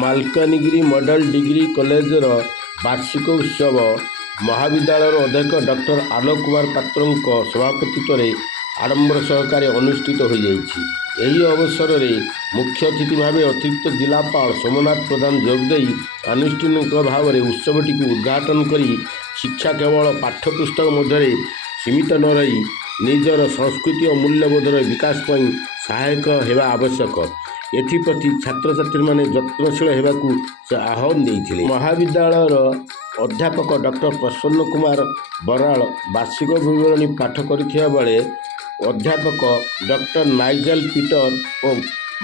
Malkangiri model degree କଲେଜର ବାର୍ଷିକ ଉତ୍ସବ ମହାବିଦ୍ୟାଳୟର ଅଧ୍ୟକ୍ଷ ଡକ୍ଟର ଆଲୋକ କୁମାର ପାତ୍ରଙ୍କ ସଭାପତିତ୍ୱରେ ଆଡ଼ମ୍ବର ସହକାରେ ଅନୁଷ୍ଠିତ ହୋଇଯାଇଛି। ଏହି ଅବସରରେ ମୁଖ୍ୟ ଅତିଥି ଭାବେ ଅତିରିକ୍ତ ଜିଲ୍ଲାପାଳ ସୋମନାଥ ପ୍ରଧାନ ଯୋଗଦେଇ ଆନୁଷ୍ଠାନିକ ଭାବରେ ଉତ୍ସବଟିକୁ ଉଦ୍ଘାଟନ କରି ଶିକ୍ଷା କେବଳ ପାଠ୍ୟପୁସ୍ତକ ମଧ୍ୟରେ ସୀମିତ ନ ରହି ନିଜର ସଂସ୍କୃତି ଓ ମୂଲ୍ୟବୋଧର ବିକାଶ ପାଇଁ ସହାୟକ ହେବା ଆବଶ୍ୟକ, ଏଥିପ୍ରତି ଛାତ୍ରଛାତ୍ରୀମାନେ ଯତ୍ନଶୀଳ ହେବାକୁ ସେ ଆହ୍ୱାନ ଦେଇଥିଲେ। ମହାବିଦ୍ୟାଳୟର ଅଧ୍ୟାପକ ଡକ୍ଟର ପ୍ରସନ୍ନ କୁମାର ବରାଳ ବାର୍ଷିକ ବିବରଣୀ ପାଠ କରିଥିବା ବେଳେ ଅଧ୍ୟାପକ ଡକ୍ଟର ନାଇଜେଲ ପିଟର ଓ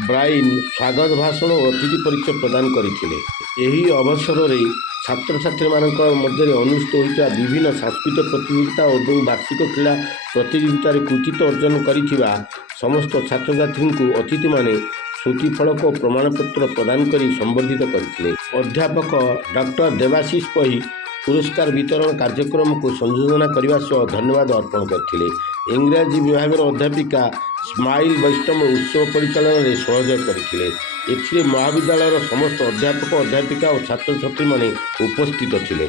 ବ୍ରାଇନ୍ ସ୍ୱାଗତ ଭାଷଣ ଓ ଅତିଥି ପରିଚୟ ପ୍ରଦାନ କରିଥିଲେ। ଏହି ଅବସରରେ ଛାତ୍ରଛାତ୍ରୀମାନଙ୍କ ମଧ୍ୟରେ ଅନୁଷ୍ଠିତ ହୋଇଥିବା ବିଭିନ୍ନ ସାଂସ୍କୃତିକ ପ୍ରତିଯୋଗିତା ଏବଂ ବାର୍ଷିକ କ୍ରୀଡ଼ା ପ୍ରତିଯୋଗିତାରେ କୃତିତ୍ୱ ଅର୍ଜନ କରିଥିବା ସମସ୍ତ ଛାତ୍ରଛାତ୍ରୀଙ୍କୁ ଅତିଥିମାନେ ସ୍ମୃତିଫଳକ ଓ ପ୍ରମାଣପତ୍ର ପ୍ରଦାନ କରି ସମ୍ବର୍ଦ୍ଧିତ କରିଥିଲେ। ଅଧ୍ୟାପକ ଡକ୍ଟର ଦେବାଶିଷ ପହି ପୁରସ୍କାର ବିତରଣ କାର୍ଯ୍ୟକ୍ରମକୁ ସଂଯୋଜନା କରିବା ସହ ଧନ୍ୟବାଦ ଅର୍ପଣ କରିଥିଲେ। ଇଂରାଜୀ ବିଭାଗର ଅଧ୍ୟାପିକା ସ୍ମାଇଲ ବୈଷ୍ଣବ ଉତ୍ସବ ପରିଚାଳନାରେ ସହଯୋଗ କରିଥିଲେ। ଏଥିରେ ମହାବିଦ୍ୟାଳୟର ସମସ୍ତ ଅଧ୍ୟାପକ, ଅଧ୍ୟାପିକା ଓ ଛାତ୍ରଛାତ୍ରୀମାନେ ଉପସ୍ଥିତ ଥିଲେ।